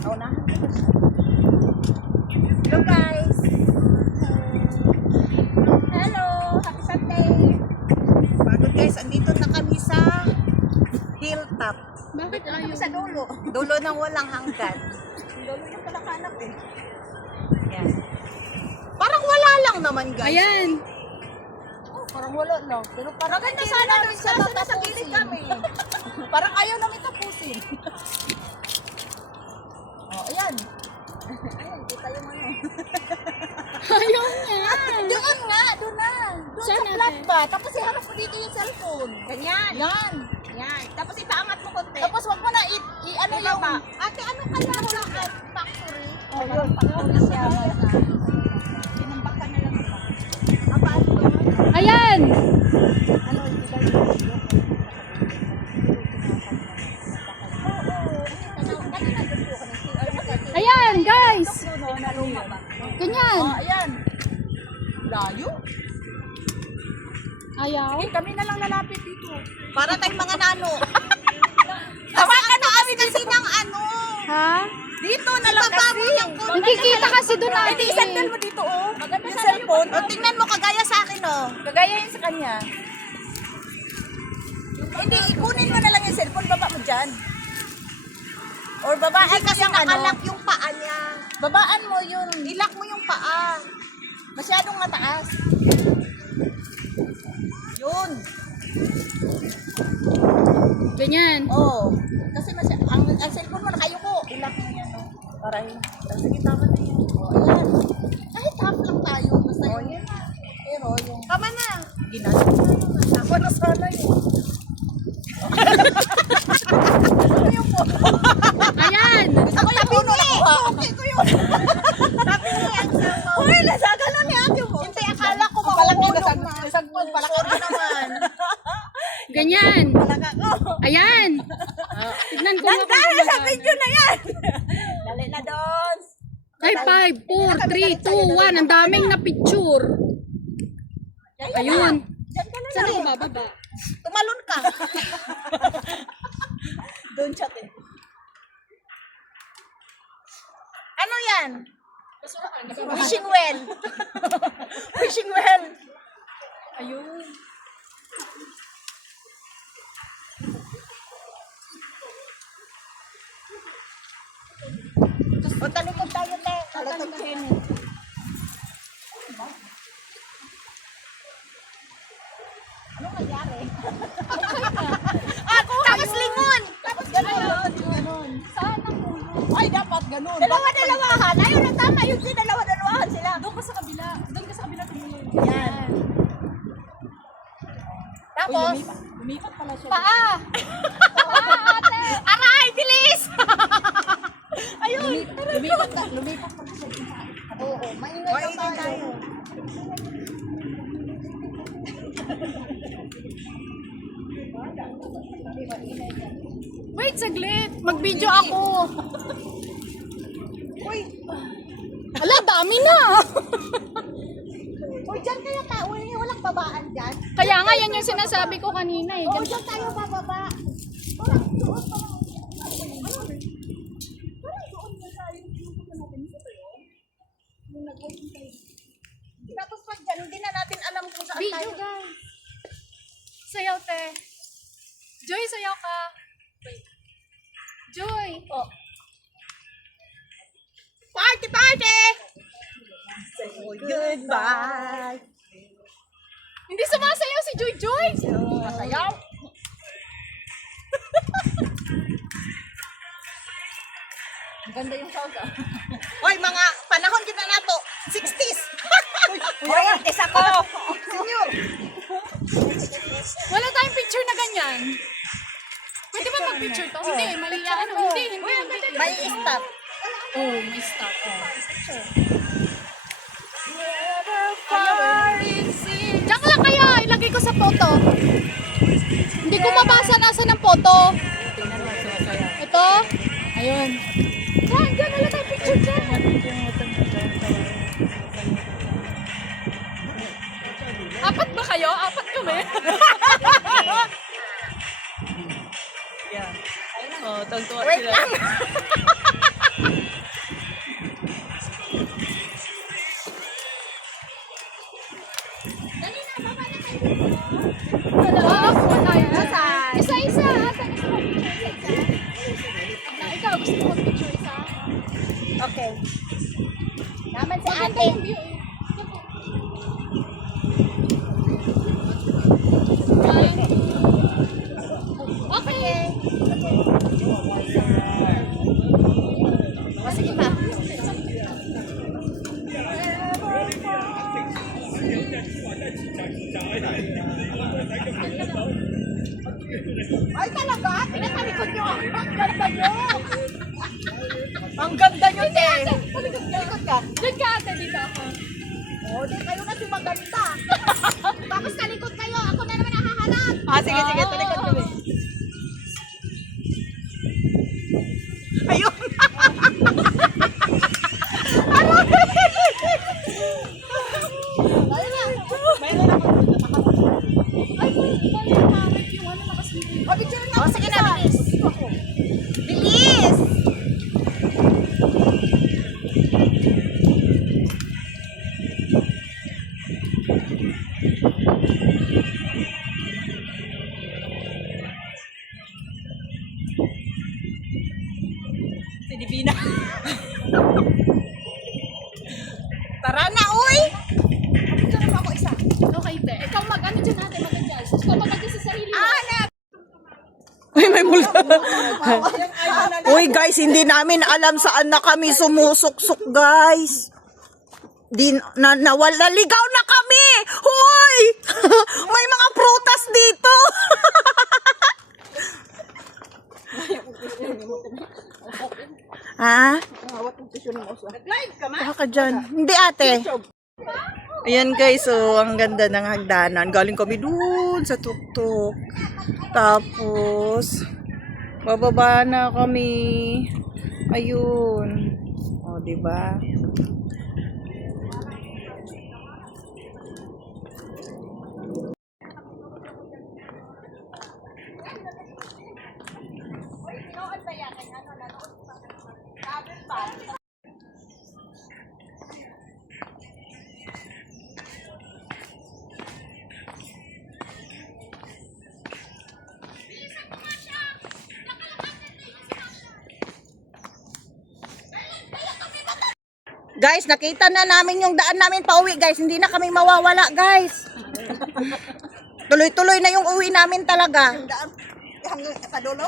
Naunahan ko ba siya? Hello guys! Hello! Happy Sunday! Bago guys, andito na kami sa hilltop. Bakit ayaw? Sa dulo. Dulo ng walang hanggan. Dulo yung palakanap eh. Yan. Parang wala lang naman guys. Ayan. Oh, parang wala lang. Pero parang ganda sana doon sa gilid kami. Parang ayaw namin tapusin. Oh, ayan. Ayan, kita yung ano. Ayaw niya. Doon nga, doon na. Doon Saan sa flat natin? ba? Tapos iharap mo dito yung cellphone. Ganyan. Yan. Yan. Tapos ipaangat mo konti. Tapos wag mo na ano yung... Ate, ano kaya mo lang factory? Oh, yun. Factory siya. Pinambakan na lang ako. Apa, ano doon? Ayan. Ano, Ayan, guys. Ganyan. Oh, ayan. Layo. Ayaw. Kami na lang lalapit dito. Para tayong mga nano. Tawakan na kami kasi ng ano. Ha? Dito na lang kasi. Nakikita kasi doon natin. Hindi, isandal mo dito, oh. Maganda yung cellphone. O, tingnan mo, kagaya sa akin, oh. Kagaya yun sa kanya. Hindi, ikunin mo na lang yung cellphone, baba mo dyan. Or babaan mo yung ano. Nakalak yung paa niya. Babaan mo yun. Ilak mo yung paa. Masyadong mataas. Yun. Ganyan. Oo. Kasi ang cellphone mo nakayuko. Ilak mo yan, oh. Para yun. Sige, tama na yan. Oh, ayan. Kahit half lang tayo. Basta yun. Yan na. Pero yung... Tama na. Ginagawa na naman. Tama na sana yun. Ano yung po? Ayan. Gusto ko yung puno nakuha. Okay ko yun. Sabi niya. Uy, nasagalo ni ate mo. Hindi, akala ko makukulong na. Nasagpon, palaka naman. Ganyan. Palaka ko. Ayan. Tignan ko nga. Dahil sa video na yan. Dali na doon. Ay, 5, 4, 3, 2, 1. Ang daming na picture. Ayun. Diyan ka na Saan lang. ako bababa? Tumalon ka. Doon chat eh. Ano yan? Wishing well. Wishing well. Ayun. O talikod tayo, te. Talikod tayo. Anong nangyari? Ako, tapos lingon. Tapos gano'n. Gano'n. Saan ang ulo? Ay, dapat gano'n. Dalawa-dalawahan. Ayun ang tama. Yung dalawa-dalawahan sila. Doon ka sa kabila. Doon ka sa kabila tumulong. Yan. Tapos, Lumipat pala siya. paa. Ate. Aray, bilis! Ayun. Lumipat pa siya. Oo, maingay lang tayo. Wait, saglit. Mag-video ako. Uy, Ala, dami na. uy, dyan kaya tao. Walang babaan dyan. Kaya nga, yan yung sinasabi ko kanina eh. Oo, Diyan- dyan tayo bababa. Parang doon, parang... Tapos pag dyan, hindi na natin alam kung saan tayo. Video, guys. Sayaw, te. Joy, sayaw ka. Joy. Oh. Party, party! Say goodbye. Hindi sumasayaw si Joy Joy. Masayaw. Ang ganda yung sound, ah. Hoy, mga panahon kita na to. 60s. Hoy, artist ako. Senior. Wala tayong picture na ganyan. Pwede ba mag-picture to? Hindi, mali yan. Ano? Hindi. May stop. Oh, may stop. Diyan lang kaya. Ilagay ko sa photo. Hindi ko mabasa nasa ng photo. Ito. Ayun. Diyan, diyan. Wala tayong picture dyan. Apat ba kayo? Apat kami. Yeah. Oh, tungtuwa Wait sila. lang. Hello? Nasaan? Isa-isa. Ikaw, gusto mo picture isa? Okay. Naman si Maganda ate. yung view eh. Okay. O, sige pa. Ay, talaga? Pinatalikod nyo. Ang ganda nyo. Ang ganda nyo, te. Talikod ka. Diyan ka ate, dito ako. O, di kayo na si maganda. Tapos talikod kayo. Ako na naman nahaharap. Ah, sige, sige. Talikod kami. Ayun. Mayroon ako. Ay, bali yung pangit yung ano nakasimple. O, picture nga. O, sige na, bilis. Bilis! Si Divina. Tara na, uy! Picture mo ako isa. Okay, te. Ikaw mag-ano dyan natin, mag-adjust. Ikaw mag-adjust sa sarili mo. Uy, may multo. Ay, Uy, guys, hindi namin alam saan na kami sumusuksok, guys. Naligaw na kami! Hoy! May mga prutas dito! Ha? Nag-live ka, ma? Baka dyan. Hindi, ate. Ayan, guys, oh, ang ganda ng hagdanan. Galing kami dun sa tuktok. Tapos, bababa na kami. Ayun. O, diba? Guys, nakita na namin yung daan namin pauwi, guys. Hindi na kami mawawala, guys. Tuloy-tuloy na yung uwi namin talaga. Hanggang sa dulo?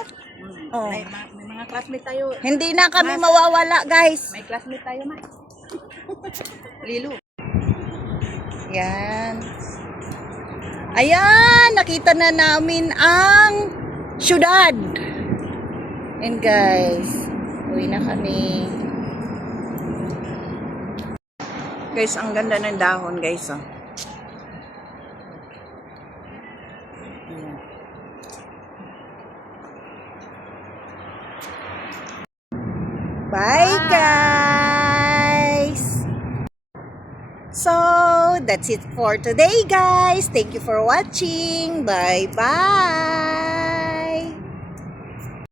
Oh. May mga classmate tayo. Hindi na kami mawawala, guys. May classmate tayo, ma. Lilo. Yan. Ayan, nakita na namin ang syudad. And guys, uwi na kami. Guys, ang ganda ng dahon, guys. Oh. Ayan. Bye, guys! So, that's it for today, guys. Thank you for watching. Bye-bye!